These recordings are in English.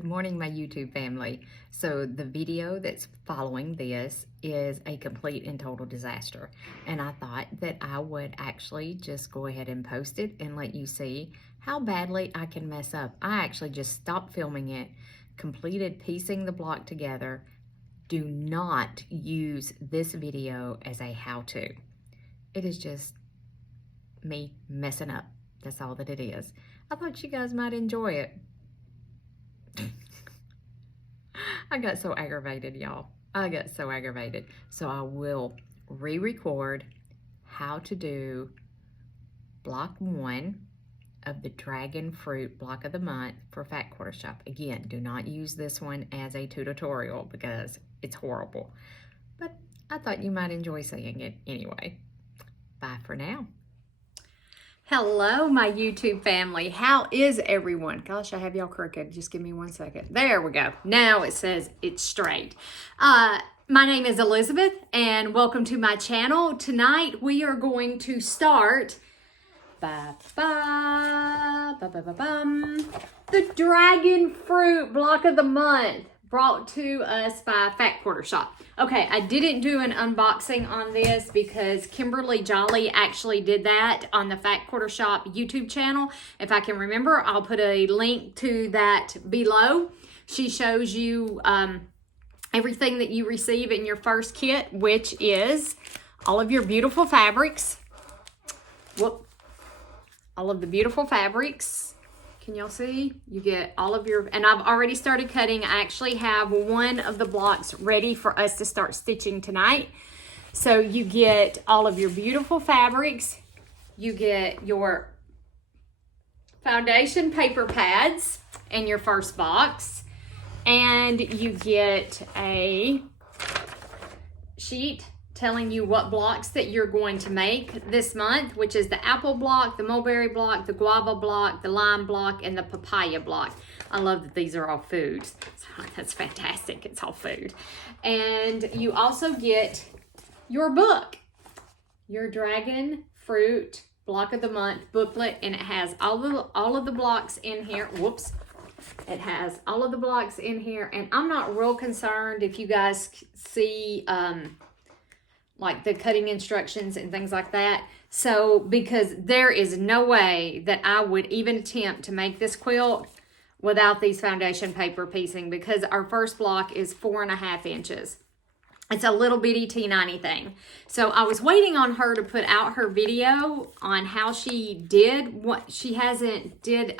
Good morning, my YouTube family. So the video that's following this is a complete and total disaster. And I thought that I would actually just go ahead and post it and let you see how badly I can mess up. I actually just stopped filming it, completed piecing the block together. Do not use this video as a how-to. It is just me messing up. That's all that it is. I thought you guys might enjoy it. I got so aggravated, y'all. I got so aggravated. So I will re-record how to do block 1 of the dragon fruit block of the month for Fat Quarter Shop. Again, do not use this one as a tutorial because it's horrible. But I thought you might enjoy seeing it anyway. Bye for now. Hello, my YouTube family. How is everyone? Gosh, I have y'all crooked. Just give me 1 second. There we go. Now it says it's straight. My name is Elizabeth, and welcome to my channel. Tonight, we are going to start the dragon fruit block of the month, brought to us by Fat Quarter Shop. Okay, I didn't do an unboxing on this because Kimberly Jolly actually did that on the Fat Quarter Shop YouTube channel. If I can remember, I'll put a link to that below. She shows you everything that you receive in your first kit, which is all of your beautiful fabrics. Whoop. All of the beautiful fabrics. Can y'all see? You get all of your, and I've already started cutting. I actually have one of the blocks ready for us to start stitching tonight. So you get all of your beautiful fabrics. You get your foundation paper pads in your first box. And you get a sheet telling you what blocks that you're going to make this month, which is the apple block, the mulberry block, the guava block, the lime block, and the papaya block. I love that these are all foods. That's fantastic. It's all food. And you also get your book, your dragon fruit block of the month booklet, and it has all of the blocks in here. Whoops. It has all of the blocks in here, and I'm not real concerned if you guys see like the cutting instructions and things like that. So, because there is no way that I would even attempt to make this quilt without these foundation paper piecing, because our first block is 4.5 inches. It's a little bitty T90 thing. So I was waiting on her to put out her video on how she did what she hasn't did.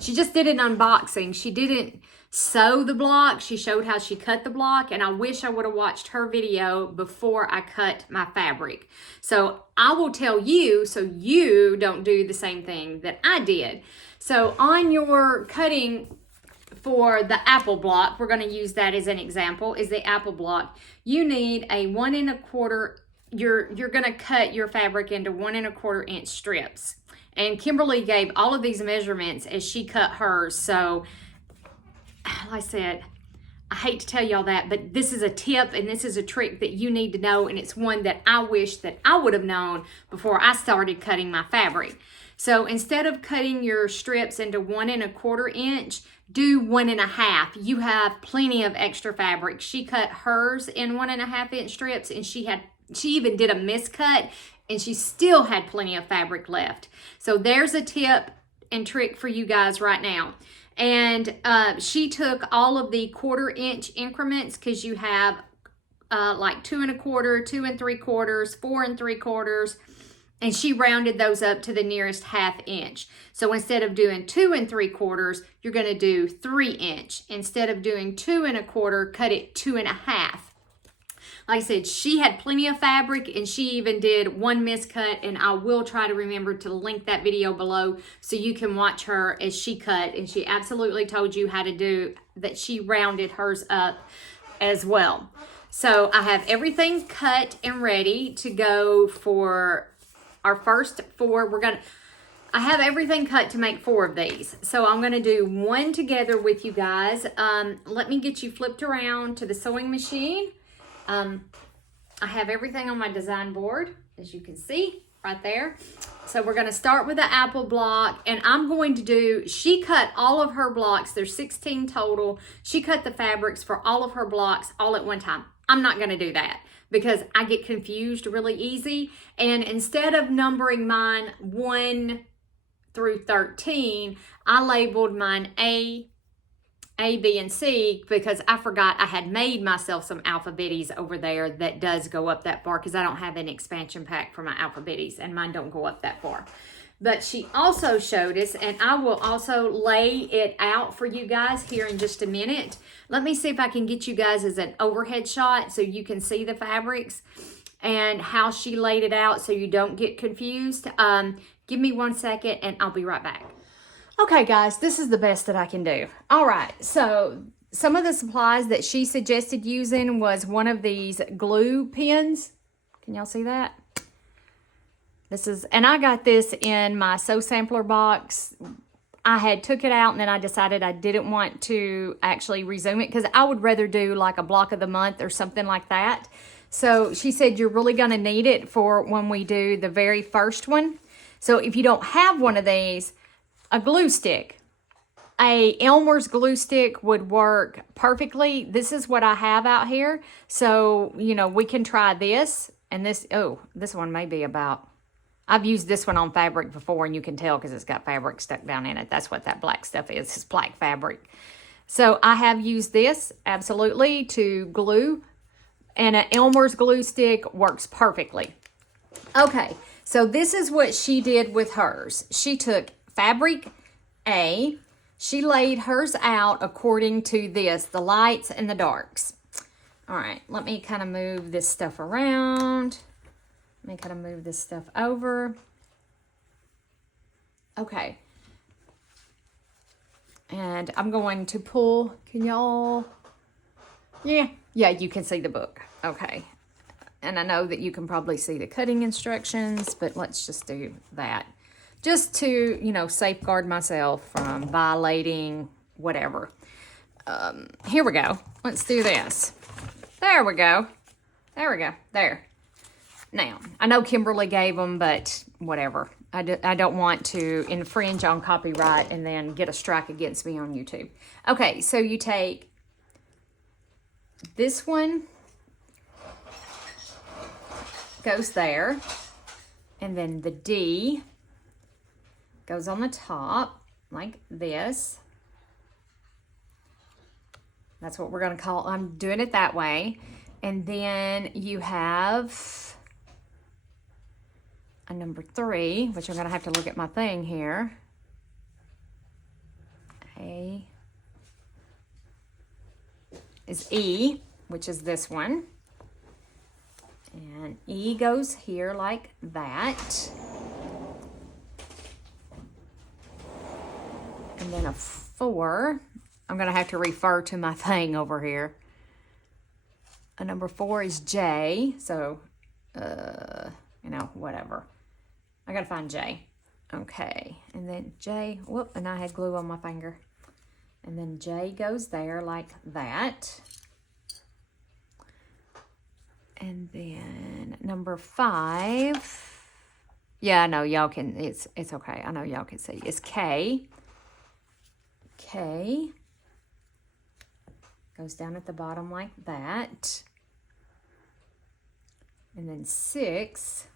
She just did an unboxing. She didn't sew the block. She showed how she cut the block, and I wish I would have watched her video before I cut my fabric. So I will tell you so you don't do the same thing that I did. So on your cutting for the apple block, we're going to use that as an example, is the apple block. You need a 1 1/4, you're going to cut your fabric into 1 1/4 inch strips. And Kimberly gave all of these measurements as she cut hers. So like I said, I hate to tell y'all that, but this is a tip and this is a trick that you need to know, and it's one that I wish that I would have known before I started cutting my fabric. So instead of cutting your strips into 1 1/4 inch, do 1 1/2. You have plenty of extra fabric. She cut hers in 1 1/2 inch strips, and she even did a miscut, and she still had plenty of fabric left. So there's a tip and trick for you guys right now. And she took all of the 1/4 inch increments, because you have like 2 1/4, 2 3/4, 4 3/4, and she rounded those up to the nearest 1/2 inch. So instead of doing 2 3/4, you're going to do 3 inch. Instead of doing 2 1/4, cut it 2 1/2. Like I said, she had plenty of fabric, and she even did one miscut, and I will try to remember to link that video below so you can watch her as she cut, and she absolutely told you how to do that. She rounded hers up as well. So I have everything cut and ready to go for our first 4. I have everything cut to make 4 of these. So I'm going to do one together with you guys. Let me get you flipped around to the sewing machine. I have everything on my design board, as you can see right there. So we're going to start with the apple block, and I'm going to do, she cut all of her blocks. There's 16 total. She cut the fabrics for all of her blocks all at one time. I'm not going to do that because I get confused really easy. And instead of numbering mine 1 through 13, I labeled mine A, B, and C because I forgot I had made myself some alphabeties over there that does go up that far because I don't have an expansion pack for my alphabeties and mine don't go up that far. But she also showed us, and I will also lay it out for you guys here in just a minute. Let me see if I can get you guys as an overhead shot so you can see the fabrics and how she laid it out so you don't get confused. Give me 1 second and I'll be right back. Okay, guys, this is the best that I can do. All right, so some of the supplies that she suggested using was one of these glue pens. Can y'all see that? This is, and I got this in my Sew Sampler box. I had took it out and then I decided I didn't want to actually resume it because I would rather do like a block of the month or something like that. So she said you're really going to need it for when we do the very first one. So if you don't have one of these, a glue stick, a Elmer's glue stick would work perfectly. This is what I have out here. So, you know, we can try this and this. Oh, this one may be about, I've used this one on fabric before and you can tell because it's got fabric stuck down in it. That's what that black stuff is. It's black fabric. So I have used this absolutely to glue, and an Elmer's glue stick works perfectly. Okay, so this is what she did with hers. She took fabric A, she laid hers out according to this, the lights and the darks. All right, let me kind of move this stuff around. Let me kind of move this stuff over. Okay. And I'm going to pull, can y'all, yeah, you can see the book. Okay. And I know that you can probably see the cutting instructions, but let's just do that. Just to, you know, safeguard myself from violating whatever. Here we go. Let's do this. There we go. There we go. There. Now, I know Kimberly gave them, but whatever. I don't want to infringe on copyright and then get a strike against me on YouTube. Okay, so you take this one, goes there, and then the D goes on the top like this. That's what we're going to call, I'm doing it that way. And then you have a number 3, which I'm going to have to look at my thing here. A is E, which is this one. And E goes here like that. And then a 4, I'm going to have to refer to my thing over here. A number 4 is J, so, you know, whatever. I got to find J. Okay, and then J, whoop, and I had glue on my finger. And then J goes there like that. And then number 5, yeah, I know y'all can, it's okay. I know y'all can see. It's K. K goes down at the bottom like that. And then 6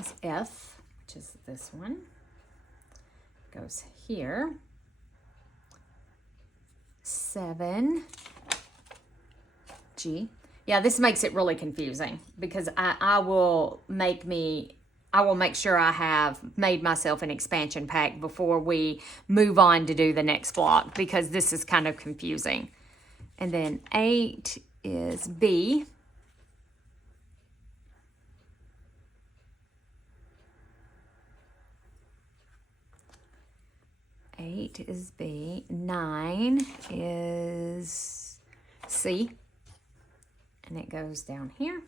is F, which is this one. Goes here. 7 G. Yeah, this makes it really confusing because I will make sure I have made myself an expansion pack before we move on to do the next block because this is kind of confusing. And then 8 is B. Eight is B. 9 is C. And it goes down here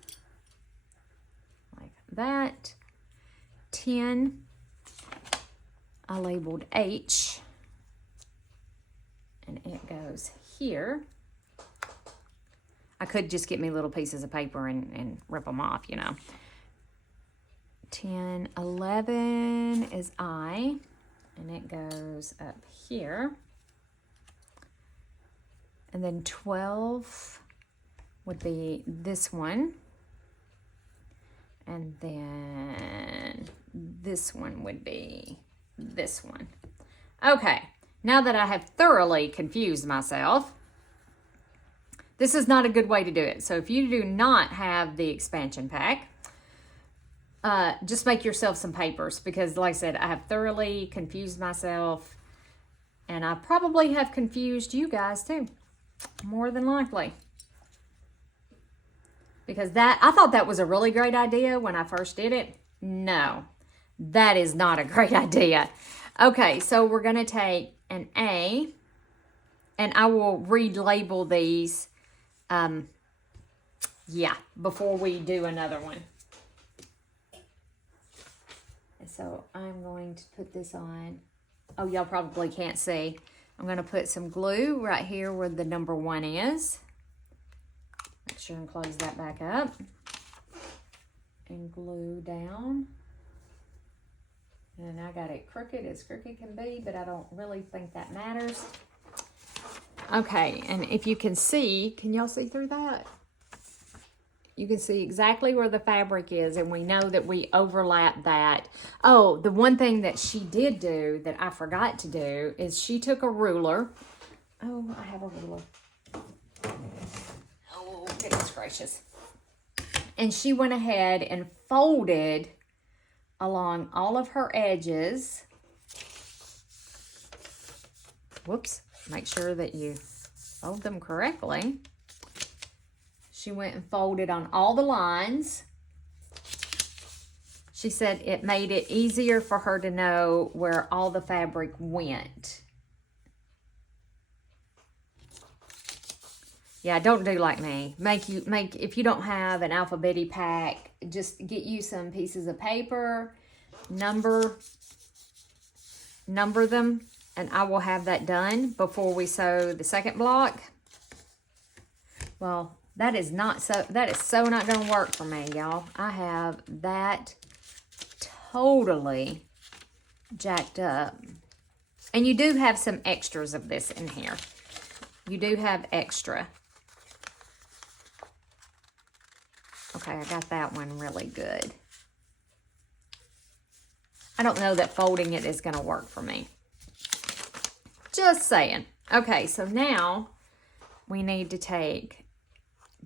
like that. 10, I labeled H. And it goes here. I could just get me little pieces of paper and rip them off, you know. 10, 11 is I, and it goes up here. And then 12 would be this one. And then this one would be this one. Okay, now that I have thoroughly confused myself, this is not a good way to do it. So if you do not have the expansion pack, just make yourself some papers, because like I said, I have thoroughly confused myself, and I probably have confused you guys too, more than likely. Because I thought that was a really great idea when I first did it. No, that is not a great idea. Okay, so we're going to take an A, and I will relabel these, before we do another one. And so I'm going to put this on. Oh, y'all probably can't see. I'm going to put some glue right here where the number 1 is. Make sure and close that back up. And glue down. And I got it crooked as crooked can be, but I don't really think that matters. Okay, and if you can see, can y'all see through that? You can see exactly where the fabric is, and we know that we overlap that. Oh, the one thing that she did do that I forgot to do is she took a ruler. Oh, I have a ruler. Oh, goodness gracious. And she went ahead and folded along all of her edges. Whoops. Make sure that you fold them correctly. She went and folded on all the lines. She said it made it easier for her to know where all the fabric went. Yeah, don't do like me. If you don't have an alphabeti pack, just get you some pieces of paper, number them, and I will have that done before we sew the second block. Well, that is so not going to work for me, y'all. I have that totally jacked up. And you do have some extras of this in here. You do have extra. Okay, I got that one really good. I don't know that folding it is going to work for me. Just saying. Okay, so now we need to take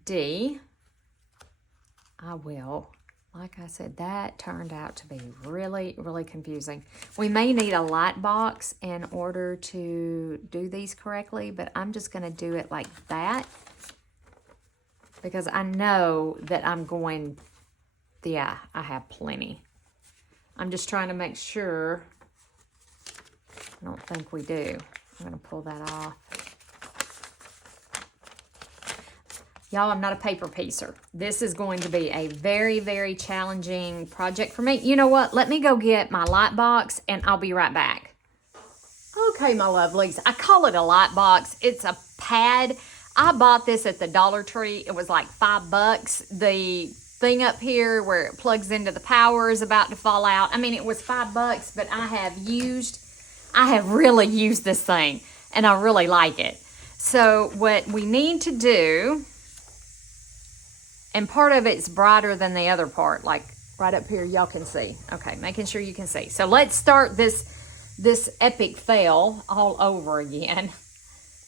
D. Like I said, that turned out to be really, really confusing. We may need a light box in order to do these correctly, but I'm just going to do it like that because I know that I'm going, I have plenty. I'm just trying to make sure. I don't think we do. I'm going to pull that off. Y'all, I'm not a paper piecer. This is going to be a very, very challenging project for me. You know what? Let me go get my light box and I'll be right back. Okay, my lovelies. I call it a light box. It's a pad. I bought this at the Dollar Tree. It was like $5. The thing up here where it plugs into the power is about to fall out. I mean, it was $5, but I have really used this thing and I really like it. So what we need to do, and part of it's brighter than the other part, like right up here, y'all can see. Okay, making sure you can see. So let's start this epic fail all over again.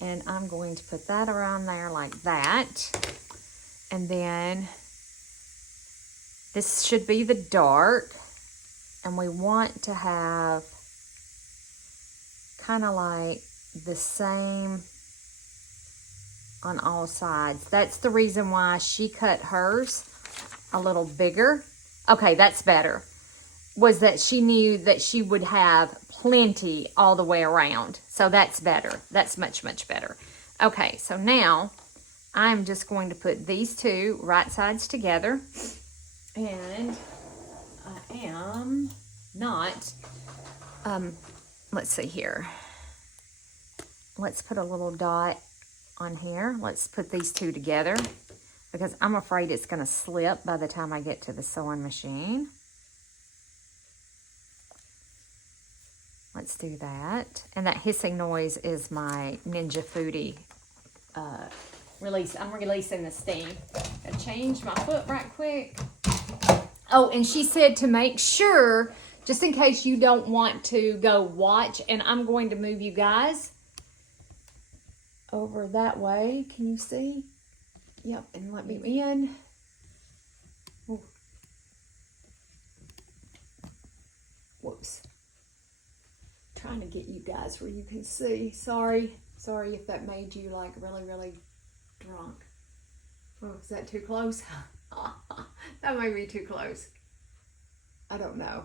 And I'm going to put that around there like that. And then this should be the dark. And we want to have kind of like the same on all sides. That's the reason why she cut hers a little bigger. Okay, that's better. Was that she knew that she would have plenty all the way around. So that's better. That's much, much better. Okay, so now I'm just going to put these two right sides together. And I am not, let's see here. Let's put a little dot on here. Let's put these two together. because I'm afraid it's going to slip by the time I get to the sewing machine. Let's do that. And that hissing noise is my Ninja Foodie release. I'm releasing the steam. I changed my foot right quick. Oh, and she said to make sure, just in case you don't want to go watch, and I'm going to move you guys over that way. Can you see? Yep, and let me in. Ooh. Whoops. Trying to get you guys where you can see. Sorry if that made you like really drunk. Oh, is that too close? That might be too close. I don't know.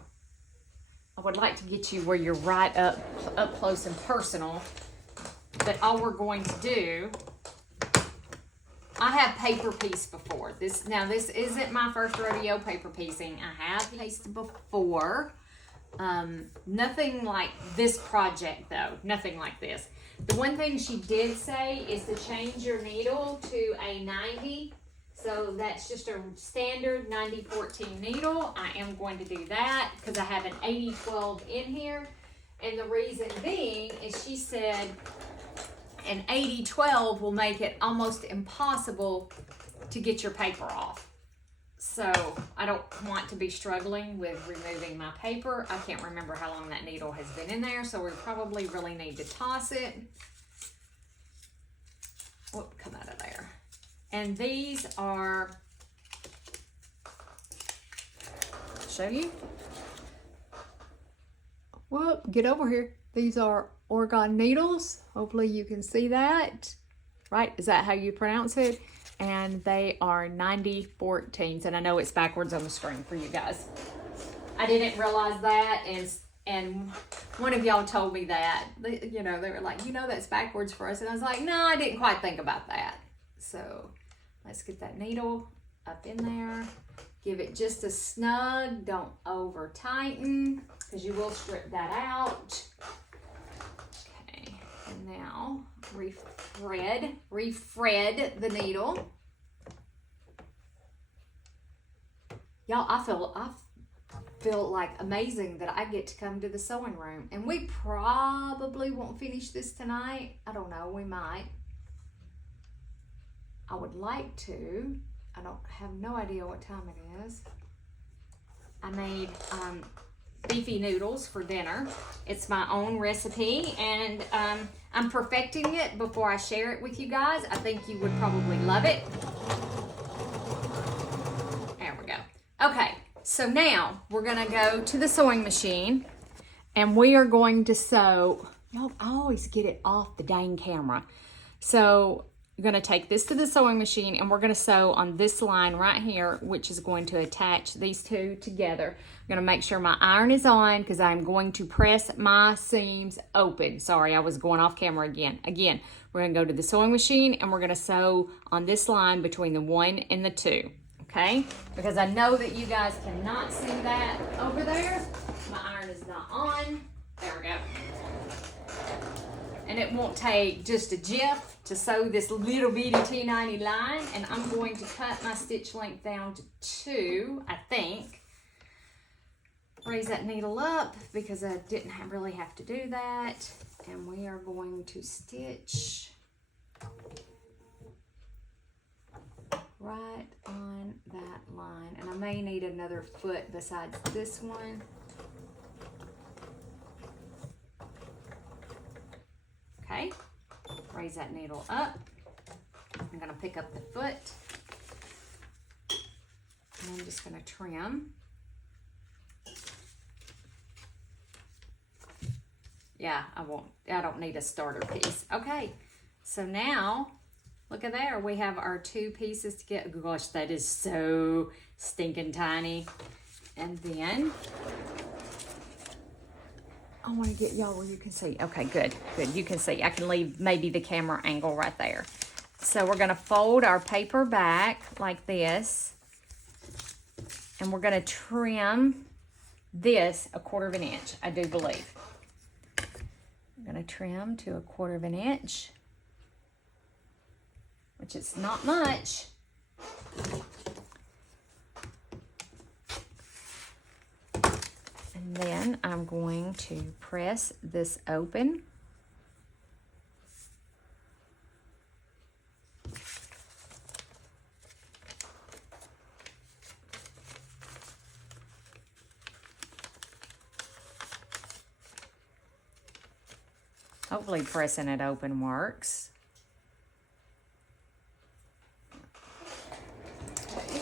I would like to get you where you're right up close and personal. But all we're going to do, I have paper pieced before. This isn't my first rodeo paper piecing. I have pieced before. Nothing like this project though. Nothing like this. The one thing she did say is to change your needle to a 90. So that's just a standard 90-14 needle. I am going to do that because I have an 80-12 in here. And the reason being is she said an 80-12 will make it almost impossible to get your paper off. So I don't want to be struggling with removing my paper. I can't remember how long that needle has been in there, so we probably really need to toss it. Whoop, come out of there. And these are, show you. Whoop, get over here. These are Oregon needles. Hopefully you can see that. Right, is that how you pronounce it? And they are 90-14s, and I know it's backwards on the screen for you guys. I didn't realize that, and one of y'all told me that. They were like, that's backwards for us. And I was like, no, I didn't quite think about that. So let's get that needle up in there. Give it just a snug. Don't over tighten, because you will strip that out. Okay, and now refred the needle. Y'all, I feel like amazing that I get to come to the sewing room, and we probably won't finish this tonight. I don't know, we might. I would like to. I have no idea what time it is. I made beefy noodles for dinner. It's my own recipe, and I'm perfecting it before I share it with you guys. I think you would probably love it. There we go. Okay, so now we're gonna go to the sewing machine, and we are going to sew. Y'all always get it off the dang camera. So you're gonna take this to the sewing machine, and we're gonna sew on this line right here, which is going to attach these two together. I'm gonna make sure my iron is on because I'm going to press my seams open. Sorry, I was going off camera again. Again, we're gonna go to the sewing machine, and we're gonna sew on this line between the 1 and the 2, okay? Because I know that you guys cannot see that over there. My iron is not on. There we go. And it won't take just a jiff to sew this little bitty T90 line, and I'm going to cut my stitch length down to 2, I think. Raise that needle up because I didn't really have to do that. And we are going to stitch right on that line. And I may need another foot besides this one. Okay, raise that needle up. I'm gonna pick up the foot, and I'm just gonna trim. Yeah, I don't need a starter piece. Okay, so now, look at there, we have our 2 pieces together. Gosh, that is so stinking tiny. And then, I want to get y'all where you can see. Okay, good. You can see. I can leave maybe the camera angle right there. So we're going to fold our paper back like this. And we're going to trim this 1/4 inch, I do believe. I'm going to trim to 1/4 inch, which is not much. And then I'm going to press this open. Hopefully pressing it open works. Okay.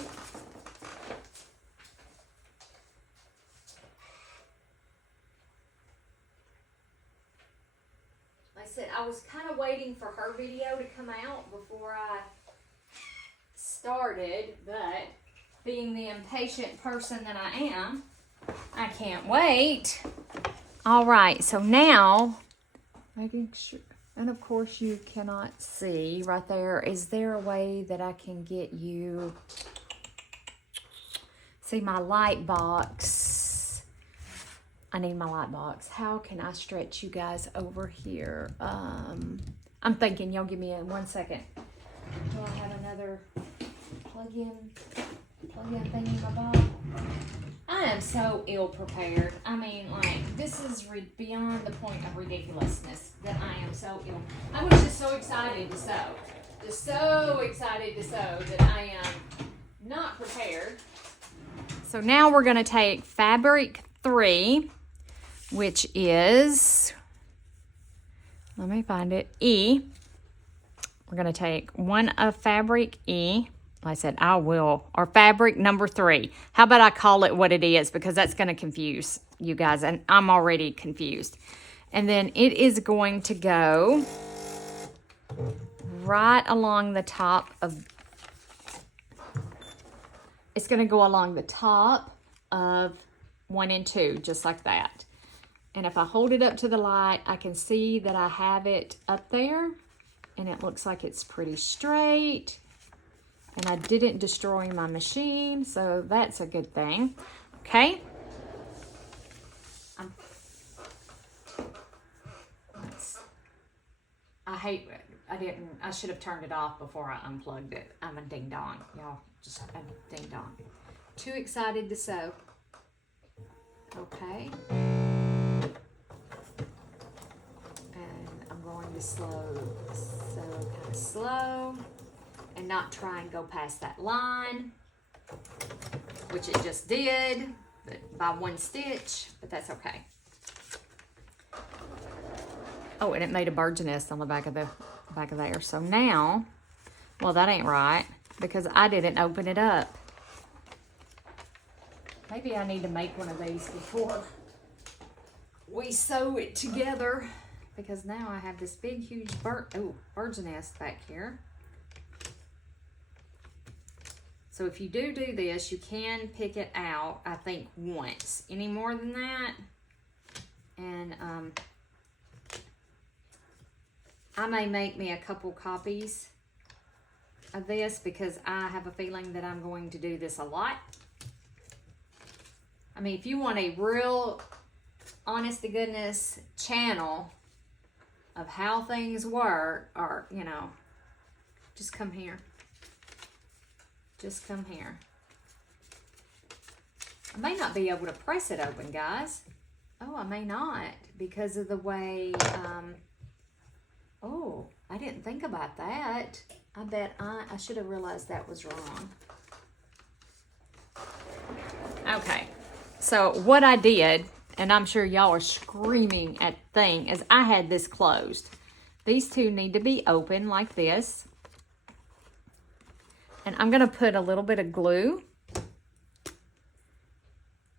Like I said, I was kind of waiting for her video to come out before I started, but being the impatient person that I am, I can't wait. All right, so now, making sure, and of course you cannot see right there. Is there a way that I can get you, see my light box? I need my light box. How can I stretch you guys over here? I'm thinking, y'all give me 1 second. Do I have another plug-in thing in my box? I am so ill prepared. I mean, like, this is beyond the point of ridiculousness that I am so ill. I was just so excited to sew. Just so excited to sew that I am not prepared. So now we're going to take fabric 3, which is, let me find it, E. We're going to take one of fabric E. I said I will, or fabric number 3. How about I call it what it is, because that's going to confuse you guys, and I'm already confused. And then it is going to go right along the top of, it's going to go along the top of 1 and 2, just like that. And if I hold it up to the light, I can see that I have it up there, and it looks like it's pretty straight. And I didn't destroy my machine, so that's a good thing. Okay. I should have turned it off before I unplugged it. I'm a ding dong, y'all. Just a ding dong. Too excited to sew. Okay. And I'm going to sew kind of slow. And not try and go past that line, which it just did, but by 1 stitch, but that's okay. Oh, and it made a bird's nest on the back of there. So now, well, that ain't right, because I didn't open it up. Maybe I need to make one of these before we sew it together, because now I have this big, huge bird's nest back here. So if you do this, you can pick it out, I think, once. Any more than that, and I may make me a couple copies of this, because I have a feeling that I'm going to do this a lot. I mean, if you want a real, honest-to-goodness channel of how things work, or, you know, just come here. Just come here. I may not be able to press it open, guys. Oh, I may not, because of the way, oh, I didn't think about that. I bet I should have realized that was wrong. Okay, so what I did, and I'm sure y'all are screaming at the thing, is I had this closed. These two need to be open like this. And I'm going to put a little bit of glue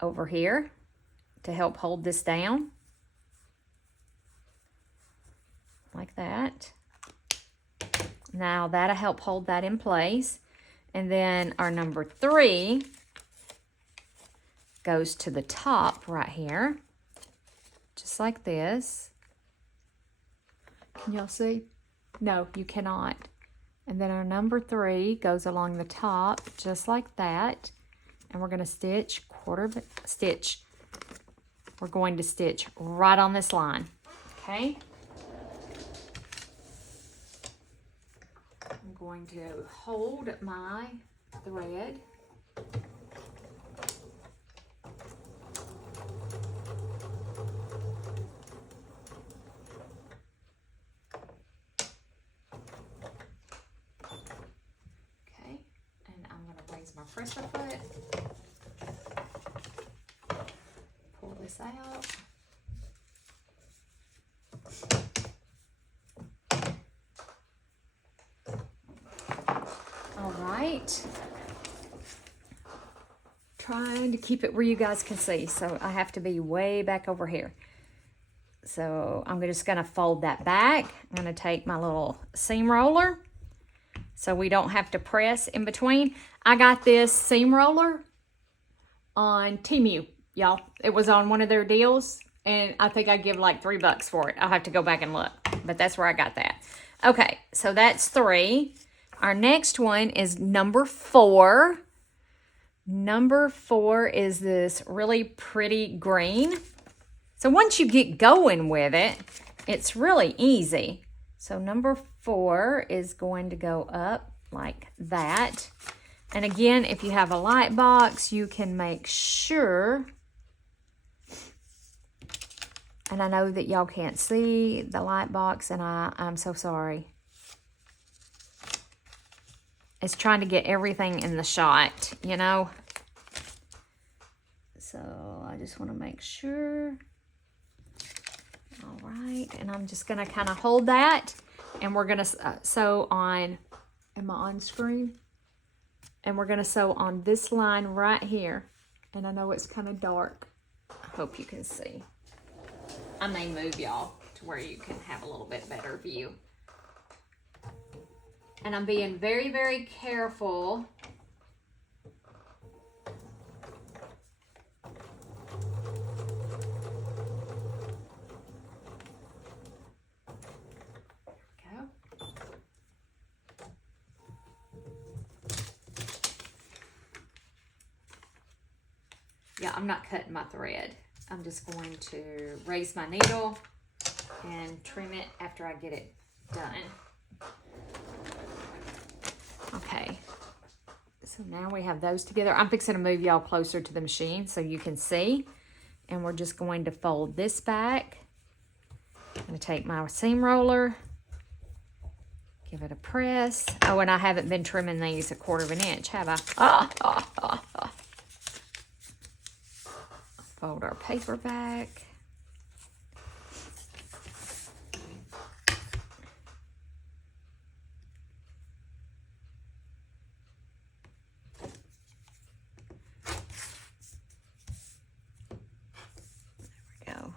over here to help hold this down. Like that. Now that'll help hold that in place. And then our number 3 goes to the top right here. Just like this. Can y'all see? No, you cannot. And then our number 3 goes along the top, just like that. And we're going to stitch stitch. We're going to stitch right on this line. Okay. I'm going to hold my thread. presser foot. Pull this out. All right. Trying to keep it where you guys can see, so I have to be way back over here. So I'm just gonna fold that back. I'm gonna take my little seam roller so we don't have to press in between. I got this seam roller on Temu, y'all. It was on one of their deals, and I think I give like $3 for it. I'll have to go back and look, but that's where I got that. Okay, so that's 3. Our next one is number 4. Number 4 is this really pretty green. So once you get going with it, it's really easy. So number 4 is going to go up like that. And again, if you have a light box, you can make sure, and I know that y'all can't see the light box, and I'm so sorry. It's trying to get everything in the shot, you know. So I just want to make sure. All right, and I'm just going to kind of hold that, and we're going to sew on, am I on screen? And we're going to sew on this line right here. And I know it's kind of dark. I hope you can see. I may move y'all to where you can have a little bit better view. And I'm being very, very careful. Yeah, I'm not cutting my thread. I'm just going to raise my needle and trim it after I get it done. Okay, so now we have those together. I'm fixing to move y'all closer to the machine so you can see. And we're just going to fold this back. I'm going to take my seam roller, give it a press. Oh, and I haven't been trimming these 1/4 inch, have I? Fold our paper back. There we go.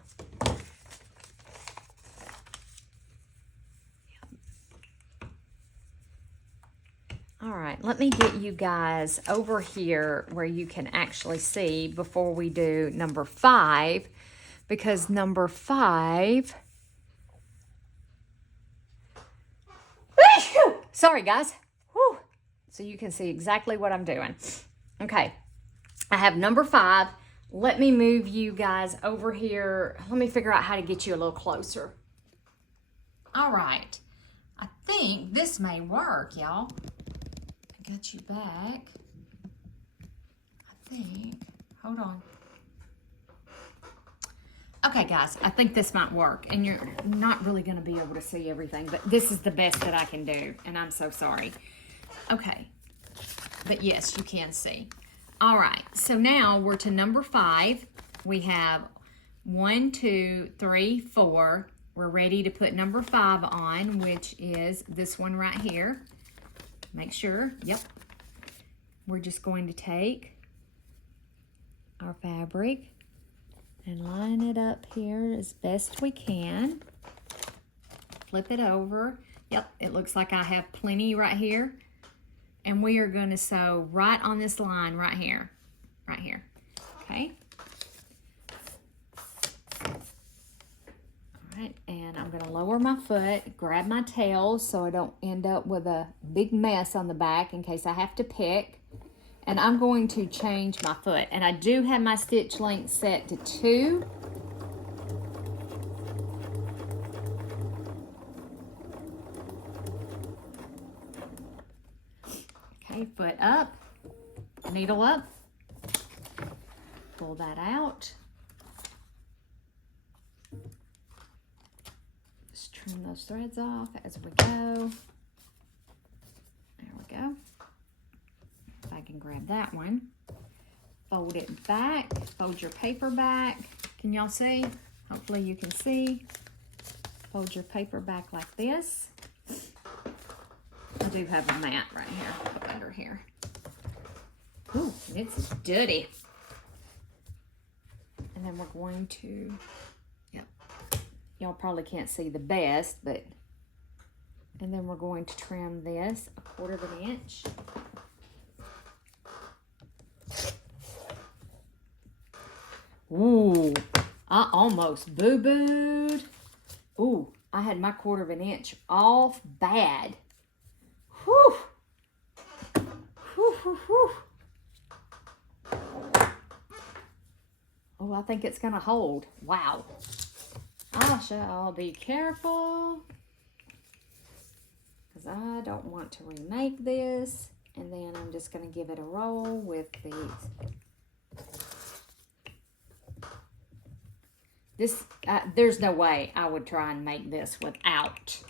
All right, let me get you guys over here where you can actually see before we do number 5, because number 5, sorry guys, whew. So you can see exactly what I'm doing. Okay, I have number 5. Let me move you guys over here. Let me figure out how to get you a little closer. All right, I think this may work, y'all. Got you back, I think. Hold on. Okay, guys, I think this might work, and you're not really going to be able to see everything, but this is the best that I can do, and I'm so sorry. Okay, but yes, you can see. All right, so now we're to number 5. We have 1, 2, 3, 4. We're ready to put number 5 on, which is this one right here. Make sure, yep. We're just going to take our fabric and line it up here as best we can. Flip it over. Yep, it looks like I have plenty right here. And we are going to sew right on this line right here. Right here. Okay. Right, and I'm going to lower my foot, grab my tails so I don't end up with a big mess on the back in case I have to pick. And I'm going to change my foot. And I do have my stitch length set to 2. Okay, foot up, needle up, pull that out. Trim those threads off as we go. There we go. If I can can grab that one. Fold it back. Fold your paper back. Can y'all see? Hopefully you can see. Fold your paper back like this. I do have a mat right here, up under here. Ooh, it's dirty. And then we're going to, yep, y'all probably can't see the best, but, and then we're going to trim this 1/4 of an inch. Ooh, I almost boo-booed. Ooh, I had my 1/4 of an inch off bad. Whew. Whew, whew, whew. Oh, I think it's gonna hold. Wow. I shall be careful, because I don't want to remake this. And then I'm just gonna give it a roll with these. This, there's no way I would try and make this without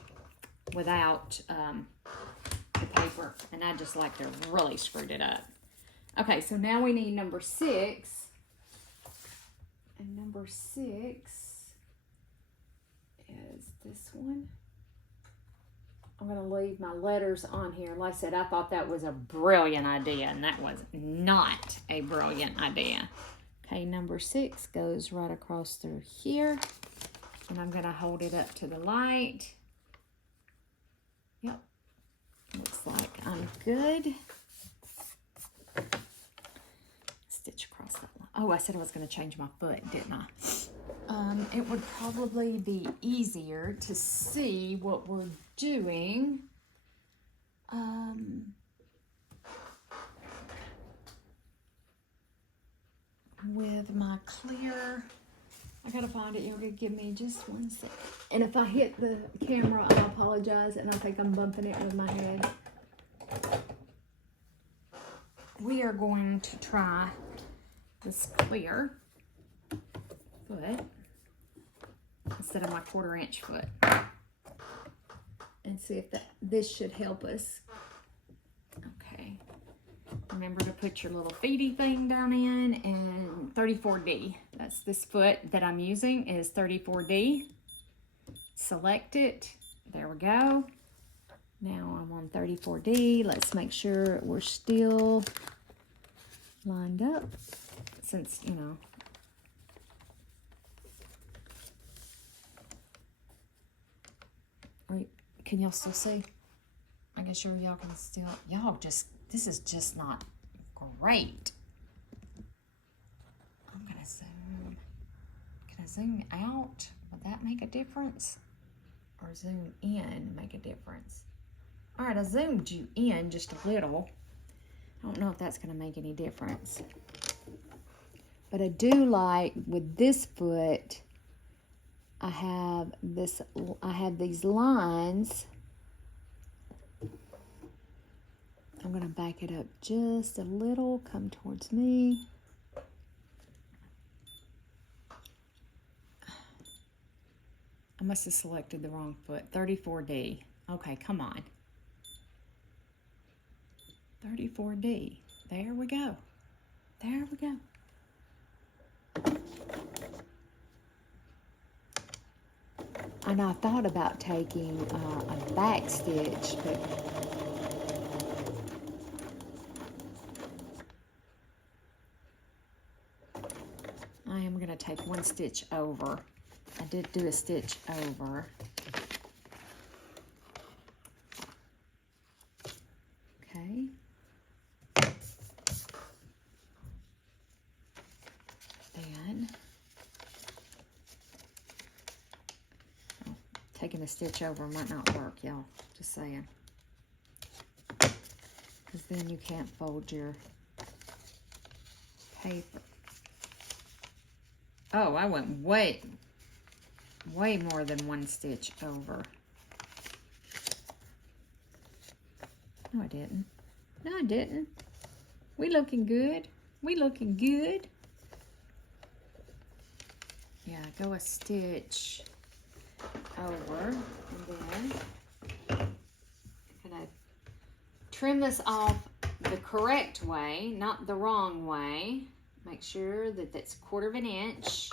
the paper. And I just like to really screwed it up. Okay, so now we need number 6. And number 6 is this one. I'm going to leave my letters on here. Like I said, I thought that was a brilliant idea, and that was not a brilliant idea. Okay, number 6 goes right across through here. And I'm going to hold it up to the light. Yep. Looks like I'm good. Stitch across that line. Oh, I said I was going to change my foot, didn't I? It would probably be easier to see what we're doing. With my clear, I gotta find it. You're gonna give me just 1 second. And if I hit the camera, I apologize, and I think I'm bumping it with my head. We are going to try this clear foot instead of my 1/4 inch foot, and see if this should help us. Okay. Remember to put your little feety thing down in, and 34D. That's this foot that I'm using is 34D. Select it. There we go. Now I'm on 34D. Let's make sure we're still lined up, since, you know. Can y'all still see? I guess sure y'all can still, this is just not great. I'm gonna zoom. Can I zoom out? Would that make a difference? Or zoom in and make a difference? All right, I zoomed you in just a little. I don't know if that's gonna make any difference. But I do like with this foot, I have these lines. I'm going to back it up just a little, come towards me. I must have selected the wrong foot. 34D. Okay, come on. 34D. There we go. There we go. And I thought about taking a back stitch, but I am going to take 1 stitch over. I did do a stitch over. Okay. Then, taking a stitch over might not work, y'all. Just saying. Because then you can't fold your paper. Oh, I went way more than 1 stitch over. No, I didn't. No, I didn't. We looking good. We looking good. Yeah, go a stitch over, and then I'm gonna trim this off the correct way, not the wrong way. Make sure that that's 1/4 of an inch.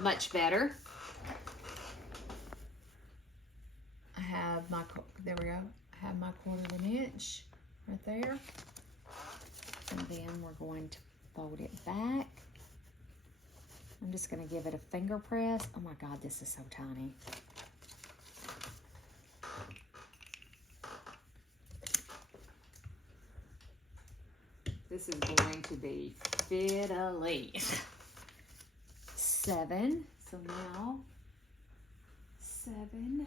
Much better. I have my, there we go. I have my 1/4 of an inch right there. And then we're going to fold it back. I'm just going to give it a finger press. Oh my God, this is so tiny. This is going to be fiddly. 7. So now 7.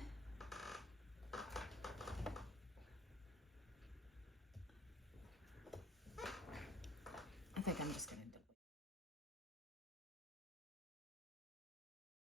I think I'm just going to